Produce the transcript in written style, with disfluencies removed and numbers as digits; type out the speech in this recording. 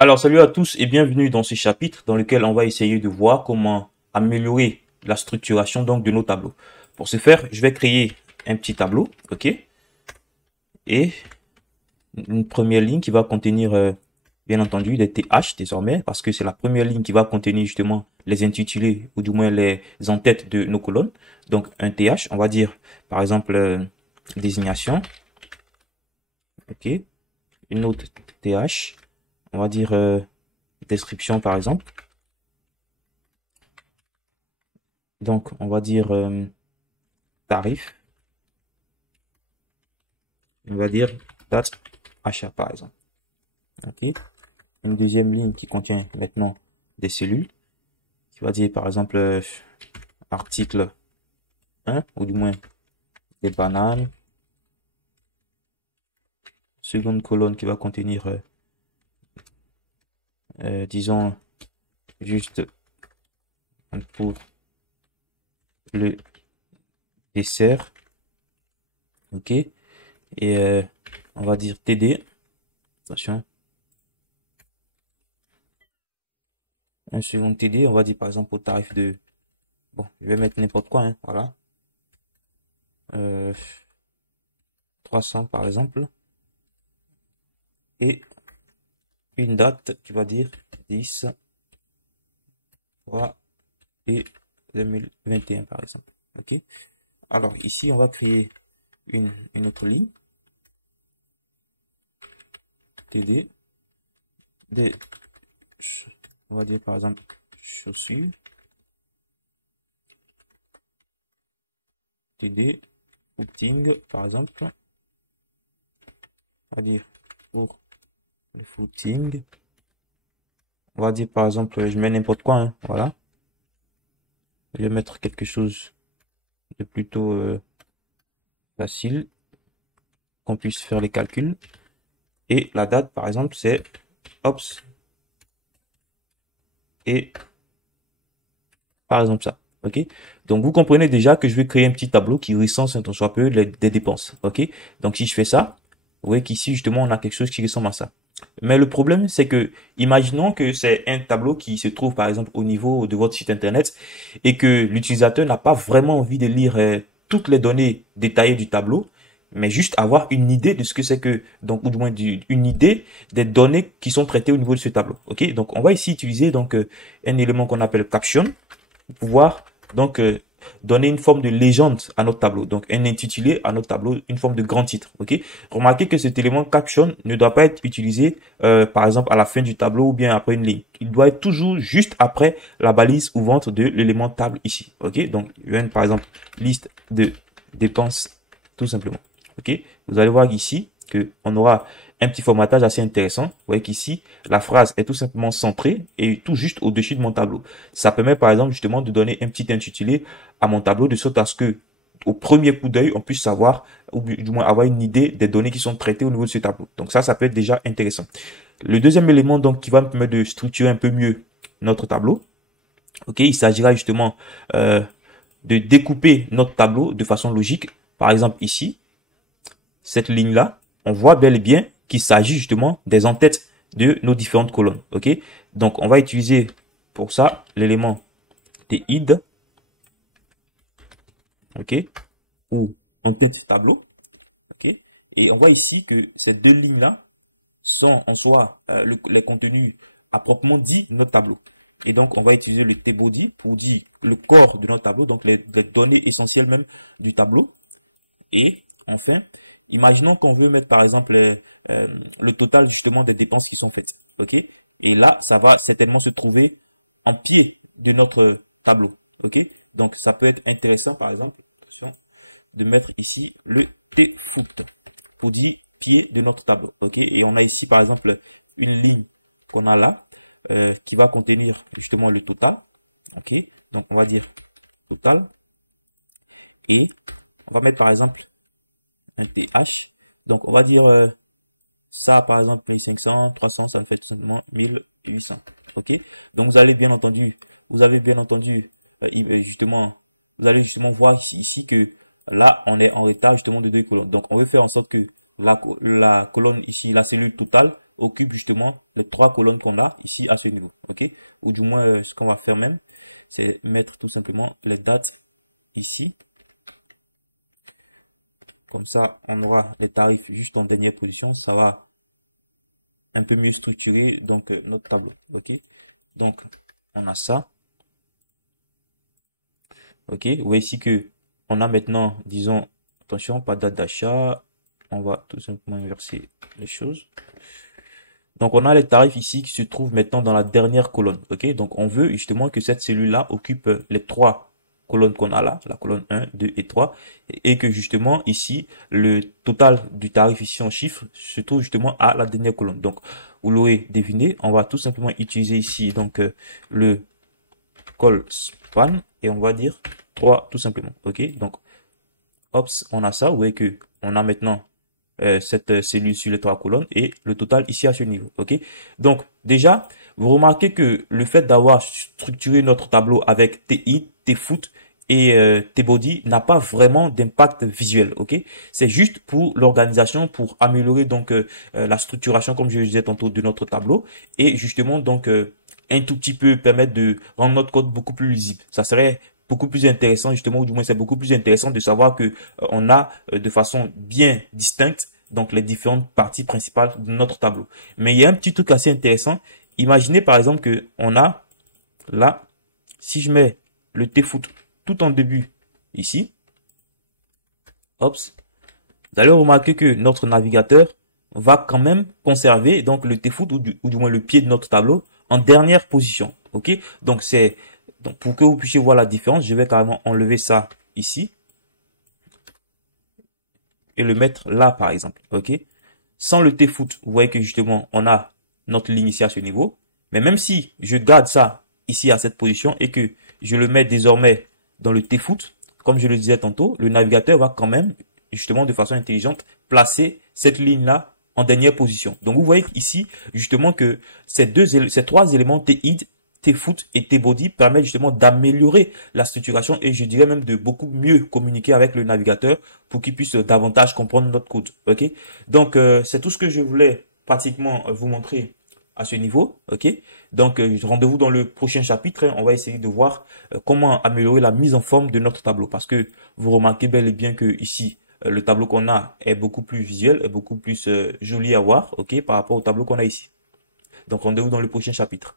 Alors, salut à tous et bienvenue dans ce chapitre dans lequel on va essayer de voir comment améliorer la structuration donc de nos tableaux. Pour ce faire, je vais créer un petit tableau, ok, et une première ligne qui va contenir bien entendu des TH désormais parce que c'est la première ligne qui va contenir justement les intitulés ou du moins les en-têtes de nos colonnes. Donc un TH, on va dire par exemple désignation, ok, une autre TH, on va dire description par exemple. Donc, on va dire tarif. On va dire date achat, par exemple. OK. Une deuxième ligne qui contient maintenant des cellules. Qui va dire, par exemple, article 1, ou du moins des bananes. Seconde colonne qui va contenir, disons, juste pour le dessert. OK. Et on va dire TD. Attention. Un second TD, on va dire par exemple au tarif de... Bon, je vais mettre n'importe quoi, hein, voilà. 300 par exemple. Et une date qui va dire 10 3 et 2021 par exemple. OK. Alors ici, on va créer une autre ligne. TD. Des, on va dire par exemple chaussures. TD. Footing par exemple. On va dire pour le footing. On va dire par exemple, je mets n'importe quoi, hein, voilà. Je vais mettre quelque chose de plutôt facile, qu'on puisse faire les calculs. Et la date, par exemple, c'est ops. Et par exemple ça. OK. Donc vous comprenez déjà que je vais créer un petit tableau qui recense un tant soit peu des dépenses. OK. Donc si je fais ça, vous voyez qu'ici justement on a quelque chose qui ressemble à ça. Mais le problème, c'est que, imaginons que c'est un tableau qui se trouve par exemple au niveau de votre site internet et que l'utilisateur n'a pas vraiment envie de lire toutes les données détaillées du tableau, mais juste avoir une idée de ce que c'est que, donc, ou du moins une idée des données qui sont traitées au niveau de ce tableau. OK? Donc, on va ici utiliser donc un élément qu'on appelle caption pour pouvoir donc donner une forme de légende à notre tableau, donc un intitulé à notre tableau, une forme de grand titre. Ok. Remarquez que cet élément caption ne doit pas être utilisé par exemple à la fin du tableau ou bien après une ligne. Il doit être toujours juste après la balise ou ventre de l'élément table ici. Ok. Donc je viens par exemple liste de dépenses tout simplement. Ok. Vous allez voir ici que on aura un petit formatage assez intéressant. Vous voyez qu'ici, la phrase est tout simplement centrée et tout juste au-dessus de mon tableau. Ça permet par exemple justement de donner un petit intitulé à mon tableau de sorte à ce que au premier coup d'œil, on puisse savoir, ou du moins avoir une idée des données qui sont traitées au niveau de ce tableau. Donc ça peut être déjà intéressant. Le deuxième élément donc qui va me permettre de structurer un peu mieux notre tableau, ok, il s'agira justement de découper notre tableau de façon logique. Par exemple ici, cette ligne-là, on voit bel et bien qu'il s'agit justement des en-têtes de nos différentes colonnes. OK? Donc, on va utiliser pour ça l'élément TID. OK? Ou en-tête tableau. OK? Et on voit ici que ces deux lignes-là sont en soi les contenus à proprement dit de notre tableau. Et donc, on va utiliser le tbody pour dire le corps de notre tableau, donc les données essentielles même du tableau. Et enfin, imaginons qu'on veut mettre par exemple le total justement des dépenses qui sont faites. OK? Et là, ça va certainement se trouver en pied de notre tableau. OK? Donc, ça peut être intéressant par exemple, attention, de mettre ici le tfoot pour dire pied de notre tableau. OK? Et on a ici par exemple une ligne qu'on a là qui va contenir justement le total. OK? Donc, on va dire total. Et on va mettre par exemple un TH. Donc, on va dire ça, par exemple, 1500, 300, ça me fait tout simplement 1800. OK? Donc, vous avez bien entendu, justement, vous allez justement voir ici que là, on est en retard justement de deux colonnes. Donc, on veut faire en sorte que la colonne ici, la cellule totale, occupe justement les 3 colonnes qu'on a ici à ce niveau. OK? Ou du moins, ce qu'on va faire même, c'est mettre tout simplement les dates ici. Comme ça, on aura les tarifs juste en dernière position. Ça va un peu mieux structurer donc notre tableau. OK? Donc, on a ça. OK? Vous voyez ici que on a maintenant, disons, attention, pas de date d'achat. On va tout simplement inverser les choses. Donc, on a les tarifs ici qui se trouvent maintenant dans la dernière colonne. OK? Donc, on veut justement que cette cellule-là occupe les 3 colonnes qu'on a là, la colonne 1, 2 et 3, et que justement ici, le total du tarif ici en chiffres se trouve justement à la dernière colonne. Donc, vous l'aurez deviné, on va tout simplement utiliser ici donc le call span et on va dire 3 tout simplement. OK? Donc, hop, on a ça. Vous voyez que on a maintenant cette cellule sur les 3 colonnes et le total ici à ce niveau. OK? Donc, déjà, vous remarquez que le fait d'avoir structuré notre tableau avec TI, TFoot et T-body n'a pas vraiment d'impact visuel. OK? C'est juste pour l'organisation, pour améliorer donc la structuration, comme je le disais tantôt, de notre tableau et justement donc un tout petit peu permettre de rendre notre code beaucoup plus lisible. Ça serait beaucoup plus intéressant justement, ou du moins c'est beaucoup plus intéressant de savoir que on a de façon bien distincte donc les différentes parties principales de notre tableau. Mais il y a un petit truc assez intéressant. Imaginez par exemple que on a là, si je mets le tfoot tout en début ici, hop, vous allez remarquer que notre navigateur va quand même conserver donc le tfoot ou du moins le pied de notre tableau en dernière position. OK? Donc c'est donc pour que vous puissiez voir la différence, je vais carrément enlever ça ici et le mettre là par exemple. OK? Sans le tfoot, vous voyez que justement on a notre ligne ici à ce niveau. Mais même si je garde ça ici à cette position et que je le mets désormais dans le tfoot, comme je le disais tantôt, le navigateur va quand même justement de façon intelligente placer cette ligne là en dernière position. Donc vous voyez ici justement que ces 3 éléments TID, Tfoot et T-body permettent justement d'améliorer la structuration et je dirais même de beaucoup mieux communiquer avec le navigateur pour qu'il puisse davantage comprendre notre code. OK? Donc c'est tout ce que je voulais pratiquement vous montrer à ce niveau. OK? Donc rendez-vous dans le prochain chapitre, hein. On va essayer de voir comment améliorer la mise en forme de notre tableau parce que vous remarquez bel et bien que ici le tableau qu'on a est beaucoup plus visuel, est beaucoup plus joli à voir, OK, par rapport au tableau qu'on a ici. Donc rendez-vous dans le prochain chapitre.